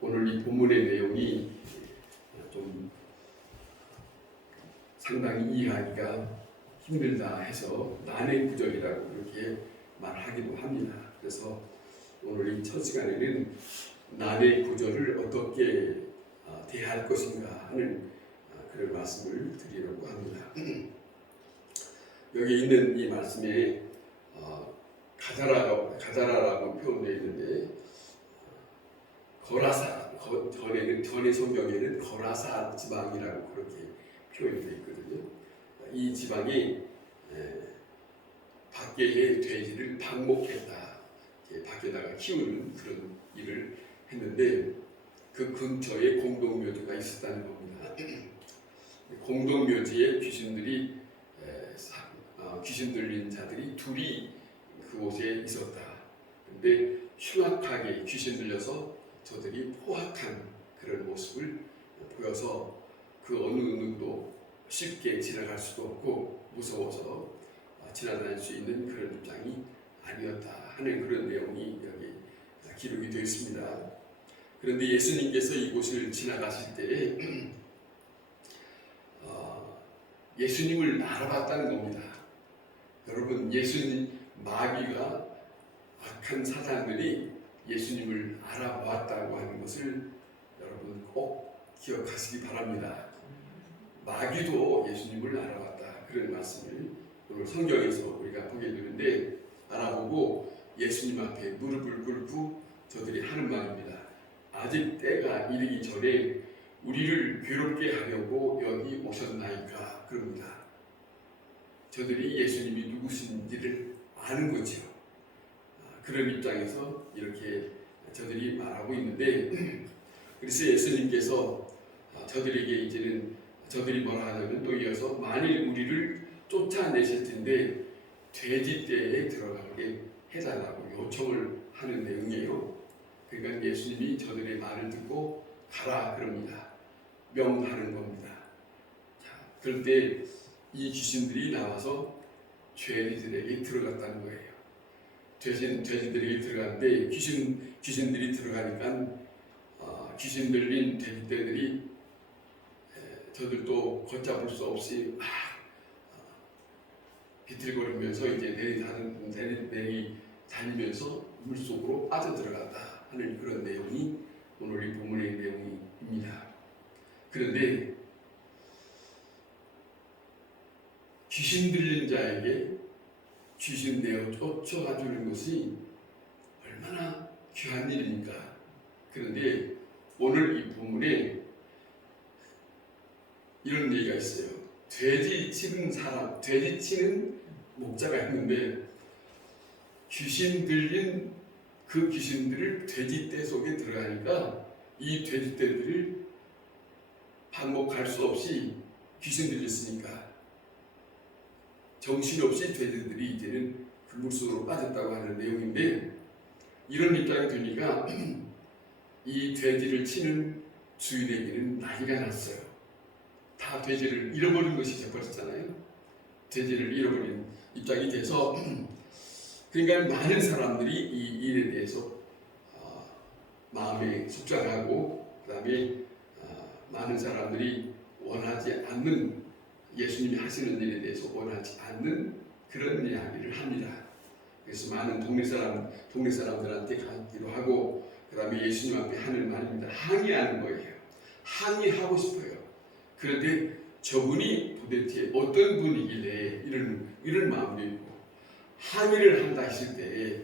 오늘 이 본문의 내용이 좀 상당히 이해하기가 힘들다 해서 난해 구절이라고 그렇게 말하기도 합니다. 그래서 오늘 이 첫 시간에는 난해 구절을 어떻게 대할 것인가 하는 그런 말씀을 드리려고 합니다. 여기 있는 이 말씀에 가자라라고 표현되어 있는데 거라사, 전의 성경에는 거라사 지방이라고 그렇게 표현되어 있거든요. 이 지방이 밖의 돼지를 방목했다, 밖에다가 키우는 그런 일을 했는데 그 근처에 공동묘지가 있었다는 겁니다. 공동묘지에 귀신 들린 자들이 둘이 그곳에 있었다. 근데 흉악하게 귀신 들려서 저들이 포악한 그런 모습을 보여서 그 어느 누구도 쉽게 지나갈 수도 없고 무서워서 지나다닐 수 있는 그런 입장이 아니었다 하는 그런 내용이 여기 기록이 되어 있습니다. 그런데 예수님께서 이곳을 지나가실 때에 예수님을 알아봤다는 겁니다. 여러분, 마귀가 악한 사단들이 예수님을 알아보았다고 하는 것을 여러분 꼭 기억하시기 바랍니다. 마귀도 예수님을 알아봤다, 그런 말씀을 오늘 성경에서 우리가 보게 되는데, 알아보고 예수님 앞에 무릎을 꿇고 저들이 하는 말입니다. 아직 때가 이르기 전에 우리를 괴롭게 하려고 여기 오셨나이까, 그럽니다. 저들이 예수님이 누구신지를 아는 거죠. 그런 입장에서 이렇게 저들이 말하고 있는데, 그래서 예수님께서 저들에게 이제는 저들이 뭐라 하냐면 또 이어서 만일 우리를 쫓아내실 텐데 돼지떼에 들어가게 해달라고 요청을 하는 내용이에요. 그러니까 예수님이 저들의 말을 듣고 가라 그럽니다. 명하는 겁니다. 자, 그럴 때 이 귀신들이 나와서 죄인들에게 들어갔다는 거예요. 돼지들에게 들어갔는데 귀신들이 들어가니까 귀신 들린 돼지떼들이 저들도 걷잡을 수 없이 비틀거리면서 이제 내리 다니면서 물속으로 빠져들어갔다 하는 그런 내용이 오늘 이 본문의 내용입니다. 그런데 귀신 들린 자에게 귀신 내어 쫓아가 주는 것이 얼마나 귀한 일입니까? 그런데 오늘 이 본문에 이런 얘기가 있어요. 돼지 치는 목자가 있는데 귀신 들린 그 귀신들을 돼지떼 속에 들어가니까 이 돼지떼들을 방목할 수 없이 귀신 들렸으니까 정신없이 돼지들이 이제는 그 물속으로 빠졌다고 하는 내용인데, 이런 입장이 되니까 이 돼지를 치는 주인에게는 난리가 났어요. 다 돼지를 잃어버린 것이 되어버렸잖아요. 돼지를 잃어버린 입장이 돼서 그러니까 많은 사람들이 이 일에 대해서 마음에 속상하고, 그 다음에 많은 사람들이 원하지 않는, 예수님이 하시는 일에 대해서 원하지 않는 그런 이야기를 합니다. 그래서 많은 동네 사람들한테 가기도 하고, 그 다음에 예수님 앞에 하는 말입니다. 항의하는 거예요. 항의하고 싶어요. 그런데 저분이 도대체 어떤 분이길래 이런 마음도 있고, 항의를 한다 하실 때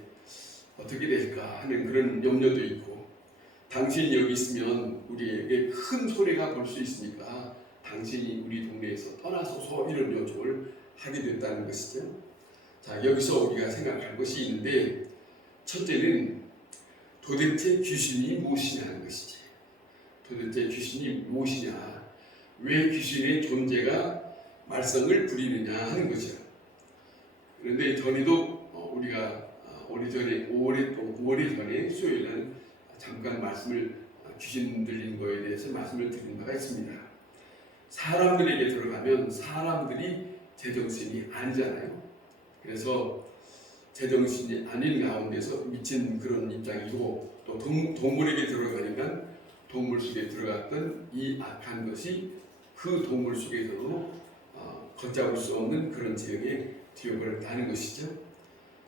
어떻게 될까 하는 그런 염려도 있고, 당신이 여기 있으면 우리에게 큰 소리가 볼 수 있으니까 당신이 우리 동네에서 떠나소서, 이런 요청을 하게 됐다는 것이죠. 자, 여기서 우리가 생각할 것이 있는데, 첫째는 도대체 귀신이 무엇이냐 하는 것이지. 도대체 귀신이 무엇이냐, 왜 귀신의 존재가 말썽을 부리느냐 하는 거죠. 그런데 전에도 우리가 오래전에 수요일날 잠깐 귀신 들린 거에 대해서 말씀을 드린 바가 있습니다. 사람들에게 들어가면 사람들이 제정신이 아니잖아요. 그래서 제정신이 아닌 가운데서 미친 그런 입장이고, 또 동물에게 들어가니까 동물 속에 들어갔던 이 악한 것이 그 동물 속에서도 걷잡을 수 없는 그런 지형에 되어버렸다는 것이죠.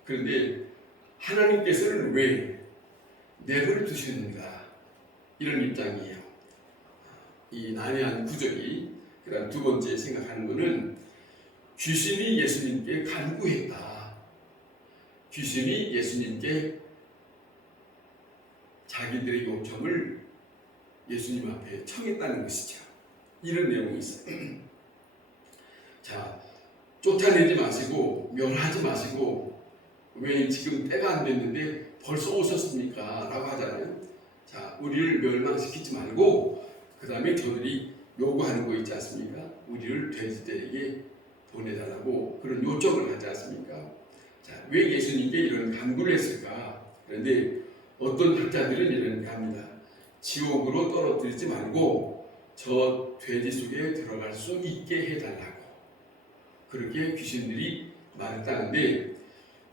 그런데 하나님께서는 왜 내버려 두시는가, 이런 입장이에요. 이 난해한 구절이. 그다음 두 번째 생각하는 것은 귀신이 예수님께 간구했다. 귀신이 예수님께 자기들의 요청을 예수님 앞에 청했다는 것이죠. 이런 내용이 있어요. 자, 쫓아내지 마시고 멸하지 마시고 왜 지금 때가 안 됐는데 벌써 오셨습니까? 라고 하잖아요. 자, 우리를 멸망시키지 말고 그 다음에 저들이 요구하는 거 있지 않습니까? 우리를 돼지들에게 보내달라고 그런 요청을 하지 않습니까? 자, 왜 예수님께 이런 간구를 했을까? 그런데 어떤 학자들은 이런 합니다. 지옥으로 떨어뜨리지 말고 저 돼지 속에 들어갈 수 있게 해달라고 그렇게 귀신들이 말했다는데,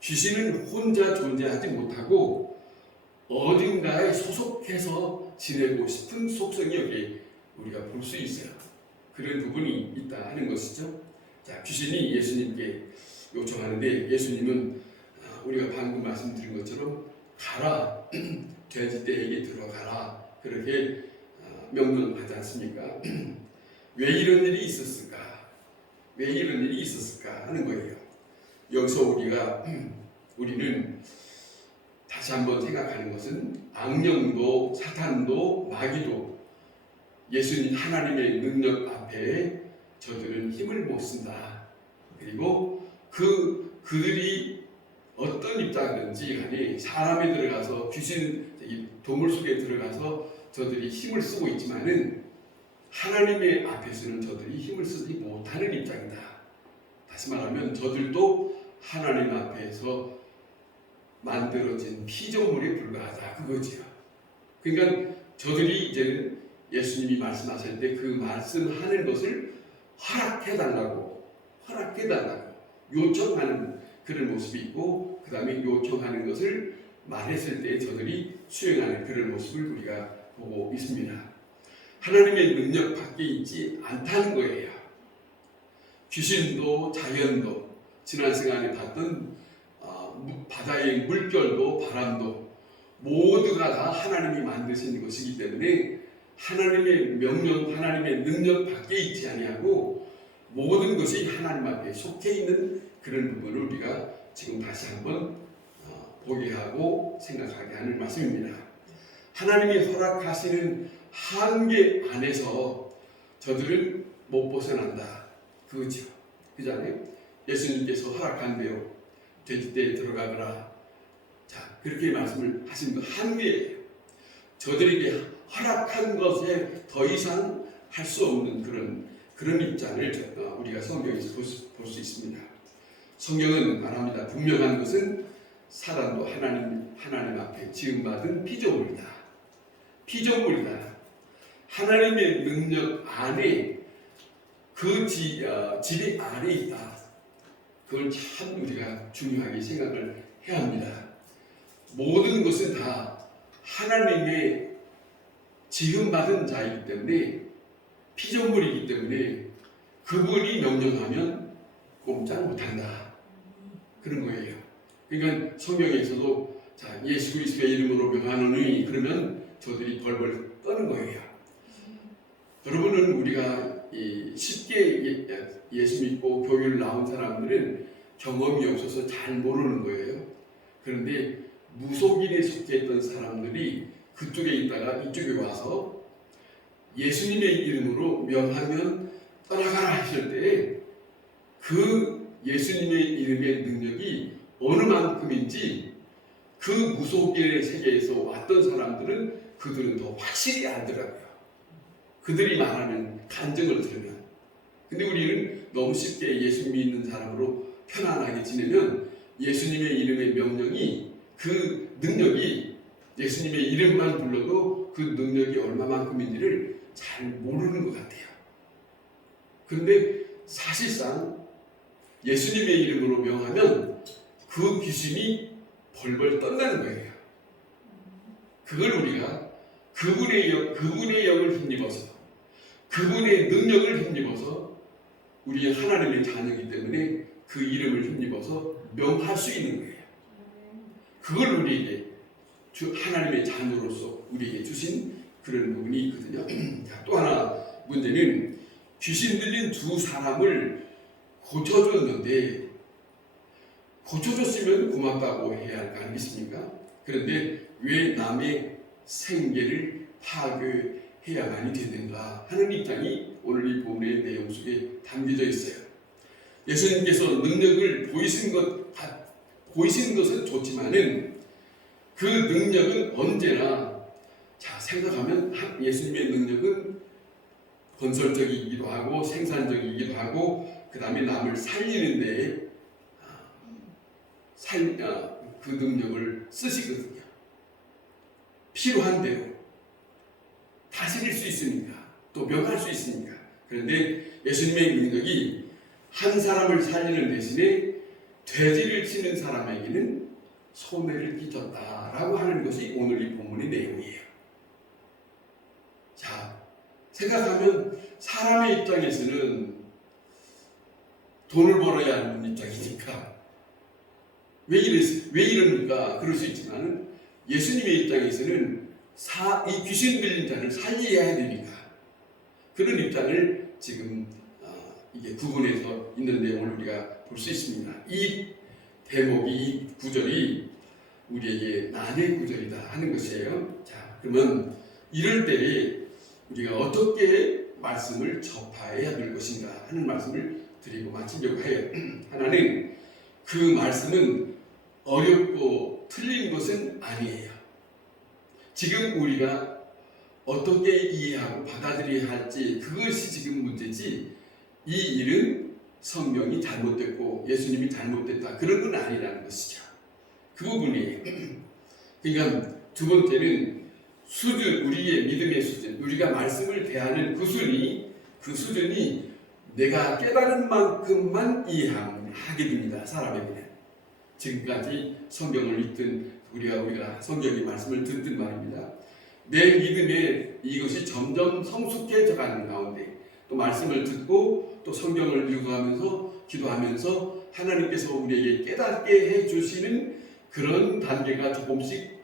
귀신은 혼자 존재하지 못하고 어딘가에 소속해서 지내고 싶은 속성이 여기 우리가 볼 수 있어요. 그런 부분이 있다 하는 것이죠. 자, 귀신이 예수님께 요청하는데 예수님은 우리가 방금 말씀드린 것처럼 가라, 돼지떼에게 들어가라, 그렇게 명령하지 않습니까? 왜 이런 일이 있었을까? 왜 이런 일이 있었을까 하는 거예요. 여기서 우리는 다시 한번 생각하는 것은 악령도 사탄도 마귀도 예수님 하나님의 능력 앞에 저들은 힘을 못 쓴다. 그리고 그들이 어떤 입장이든지 간에 사람에 들어가서 귀신 동물 속에 들어가서 저들이 힘을 쓰고 있지만은 하나님의 앞에서는 저들이 힘을 쓰지 못하는 입장이다. 다시 말하면 저들도 하나님 앞에서 만들어진 피조물에 불과하다, 그거지요. 그러니까 저들이 이제 예수님이 말씀하실 때 그 말씀하는 것을 허락해달라고 요청하는 그런 모습이 있고, 그 다음에 요청하는 것을 말했을 때 저들이 수행하는 그런 모습을 우리가 보고 있습니다. 하나님의 능력 밖에 있지 않다는 거예요. 귀신도 자연도 지난 시간에 봤던 바다의 물결도 바람도 모두가 다 하나님이 만드신 것이기 때문에 하나님의 명령, 하나님의 능력 밖에 있지 아니하고 모든 것이 하나님 앞에 속해 있는 그런 부분을 우리가 지금 다시 한번 보게 하고 생각하게 하는 말씀입니다. 하나님이 허락하시는 한계 안에서 저들은 못 벗어난다, 그거죠. 그잖아요. 예수님께서 허락한대요. 돼지떼에 들어가거라. 자, 그렇게 말씀을 하신 거 한계예요. 저들에게 허락한 것에 더 이상 할 수 없는 그런 입장을 우리가 성경에서 볼 수 있습니다. 성경은 말합니다. 분명한 것은 사람도 하나님 앞에 지음받은 피조물이다. 하나님의 능력 안에 그 지배 안에 있다. 그걸 참 우리가 중요하게 생각을 해야 합니다. 모든 것은 다 하나님의 지음받은 자이기 때문에, 피조물이기 때문에 그분이 명령하면 꼼짝 못한다, 그런 거예요. 그러니까 성경에서도 자, 예수 그리스도의 이름으로 명하노니 그러면 저들이 벌벌 떠는 거예요. 여러분은 우리가 쉽게 예수 믿고 교회를 나온 사람들은 경험이 없어서 잘 모르는 거예요. 그런데 무속인에 속해 있던 사람들이 그쪽에 있다가 이쪽에 와서 예수님의 이름으로 명하면 떠나가라 하실 때 그 예수님의 이름의 능력이 어느 만큼인지 그 무속인의 세계에서 왔던 사람들은 그들은 더 확실히 알더라고요. 그들이 말하는 간증을 들으면. 근데 우리는 너무 쉽게 예수 믿는 사람으로 편안하게 지내면 예수님의 이름의 명령이, 그 능력이, 예수님의 이름만 불러도 그 능력이 얼마만큼인지를 잘 모르는 것 같아요. 그런데 사실상 예수님의 이름으로 명하면 그 귀신이 벌벌 떤다는 거예요. 그걸 우리가 그분의 영을 힘입어서, 그분의 능력을 힘입어서, 우리 하나님의 자녀이기 때문에 그 이름을 힘입어서 명할 수 있는 거예요. 그걸 우리에게 하나님의 자녀로서 우리에게 주신 그런 부분이 있거든요. 자, 또 하나 문제는 귀신 들린 두 사람을 고쳐줬는데, 고쳐줬으면 고맙다고 해야 할 거 아니겠습니까? 그런데 왜 남의 생계를 파괴해야만이 되는가 하는 입장이 오늘 이 본문의 내용 속에 담겨져 있어요. 예수님께서 능력을 보이신 것은 좋지만은 그 능력은 언제나, 자, 생각하면 예수님의 능력은 건설적이기도 하고 생산적이기도 하고 그 다음에 남을 살리는 데에 그 능력을 쓰시거든요. 필요한 대로 다스릴 수 있으니까, 또 명할 수 있으니까. 그런데 예수님의 능력이 한 사람을 살리는 대신에 돼지를 치는 사람에게는 손해를 끼쳤다라고 하는 것이 오늘 이 본문의 내용이에요. 자, 생각하면 사람의 입장에서는 돈을 벌어야 하는 입장이니까 왜 이러니까 그럴 수 있지만, 예수님의 입장에서는 이 귀신 들린 자를 살려야 되니까 그런 입장을 지금 이게 구분해서 있는 내용을 우리가 볼 수 있습니다. 이 대목이, 이 구절이 우리에게 난의 구절이다 하는 것이에요. 자, 그러면 이럴 때에 우리가 어떻게 말씀을 접해야 될 것인가 하는 말씀을 드리고 마치려고 해요. 하나는 그 말씀은 어렵고 틀린 것은 아니에요. 지금 우리가 어떻게 이해하고 받아들여야 할지, 그것이 지금 문제지, 이 일은 성경이 잘못됐고 예수님이 잘못됐다 그런 건 아니라는 것이죠. 그 부분이에요. 그러니까 두 번째는 수준, 우리의 믿음의 수준, 우리가 말씀을 대하는 그 수준이 내가 깨달은 만큼만 이해하게 됩니다. 사람에게는. 지금까지 성경을 읽든 우리가 성경의 말씀을 듣든 말입니다. 내 믿음에 이것이 점점 성숙해져 가는 가운데, 또 말씀을 듣고 또 성경을 읽어가면서 기도하면서 하나님께서 우리에게 깨닫게 해주시는 그런 단계가 조금씩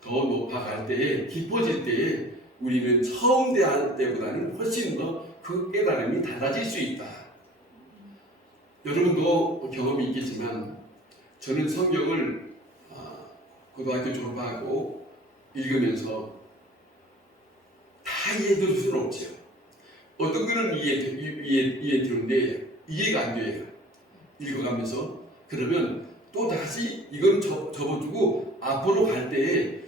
더 높아갈 때에, 깊어질 때에 우리는 처음 대할 때보다는 훨씬 더 그 깨달음이 달라질 수 있다. 여러분도 경험이 있겠지만, 저는 성경을 고등학교 졸업하고 읽으면서 다 이해될 수는 없죠. 어떤 거는 이해되는데 이해가 안 돼요. 읽어가면서. 그러면 또 다시 이건 접어두고 앞으로 갈 때에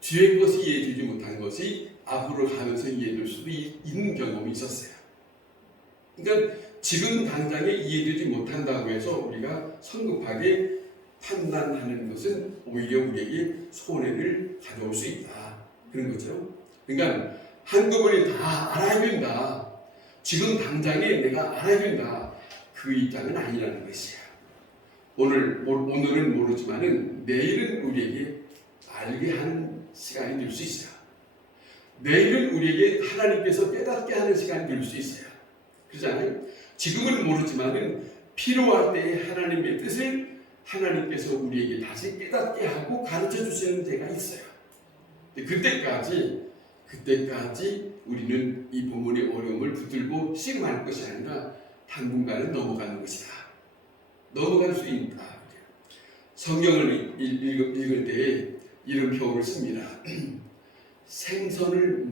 뒤에 것이 이해되지 못한 것이 앞으로 가면서 이해될 수도 있는 경험이 있었어요. 그러니까 지금 당장에 이해되지 못한다고 해서 우리가 성급하게 판단하는 것은 오히려 우리에게 손해를 가져올 수 있다. 그런 거죠. 그러니까 한꺼번에 다 알아야 된다. 지금 당장에 내가 알아야 된다. 그 입장은 아니라는 것이야. 오늘은 모르지만은 내일은 우리에게 알게 하는 시간이 될 수 있어요. 내일은 우리에게 하나님께서 깨닫게 하는 시간이 될 수 있어요. 그렇잖아요. 지금은 모르지만은 필요할 때에 하나님의 뜻을 하나님께서 우리에게 다시 깨닫게 하고 가르쳐 주시는 때가 있어요. 그때까지 우리는 이 본문의 어려움을 붙들고 씩할 것이 아니라 당분간은 넘어가는 것이다. 넘어갈 수 있다. 성경을 읽을 때에 이런 표현을 씁니다. 생선을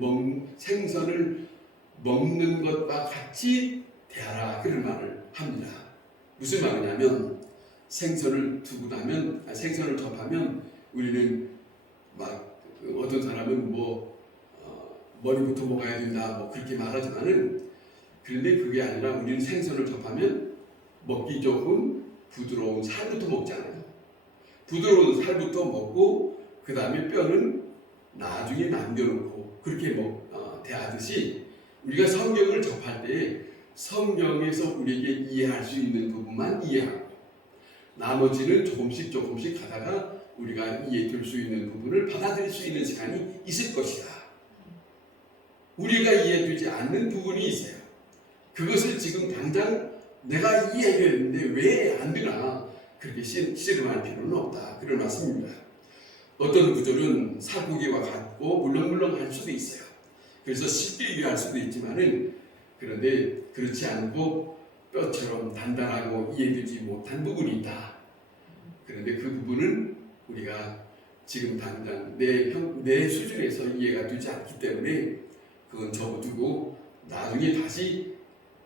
먹는 것과 같이 대하라, 그런 말을 합니다. 무슨 말이냐면, 생선을 접하면 우리는 막 어떤 사람은 머리부터 먹어야 된다 그렇게 말하지만은, 그런데 그게 아니라 우리는 생선을 접하면 먹기 좋은 부드러운 살부터 먹잖아요. 부드러운 살부터 먹고 그 다음에 뼈는 나중에 남겨놓고 그렇게 대하듯이, 우리가 성경을 접할 때 성경에서 우리에게 이해할 수 있는 부분만 이해하고, 나머지는 조금씩 조금씩 가다가 우리가 이해될 수 있는 부분을 받아들일 수 있는 시간이 있을 것이다. 우리가 이해되지 않는 부분이 있어요. 그것을 지금 당장 내가 이해했는데 왜 안 되나 그렇게 씨름할 필요는 없다. 그런 말씀입니다. 어떤 구절은 사고기와 같고 물렁물렁할 수도 있어요. 그래서 쉽게 이해할 수도 있지만은 그런데 그렇지 않고 뼈처럼 단단하고 이해되지 못한 부분이 있다. 그런데 그 부분은 우리가 지금 당장 내 수준에서 이해가 되지 않기 때문에 그건 접어두고 나중에 다시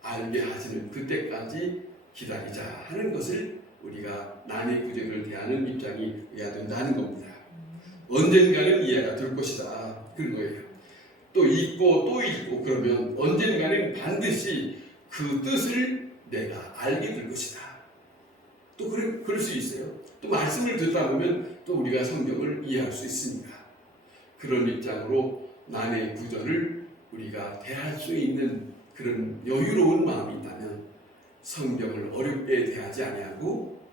알게 하시는 그때까지 기다리자 하는 것을 우리가 난의 구절을 대하는 입장이 돼야 된다는 겁니다. 언젠가는 이해가 될 것이다. 그런 거예요. 또 읽고 또 읽고 그러면 언젠가는 반드시 그 뜻을 내가 알게 될 것이다. 또 그럴 수 있어요. 또 말씀을 듣다 보면 또 우리가 성경을 이해할 수 있습니다. 그런 입장으로 난의 구절을 우리가 대할 수 있는 그런 여유로운 마음이 있다면 성경을 어렵게 대하지 아니하고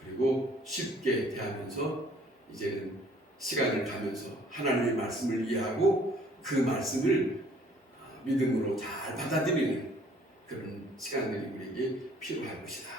그리고 쉽게 대하면서 이제는 시간을 가면서 하나님의 말씀을 이해하고 그 말씀을 믿음으로 잘 받아들이는 그런 시간들이 우리에게 필요할 것이다.